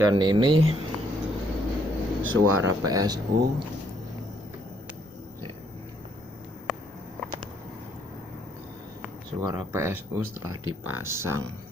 Dan ini suara PSU. Suara PSU setelah dipasang.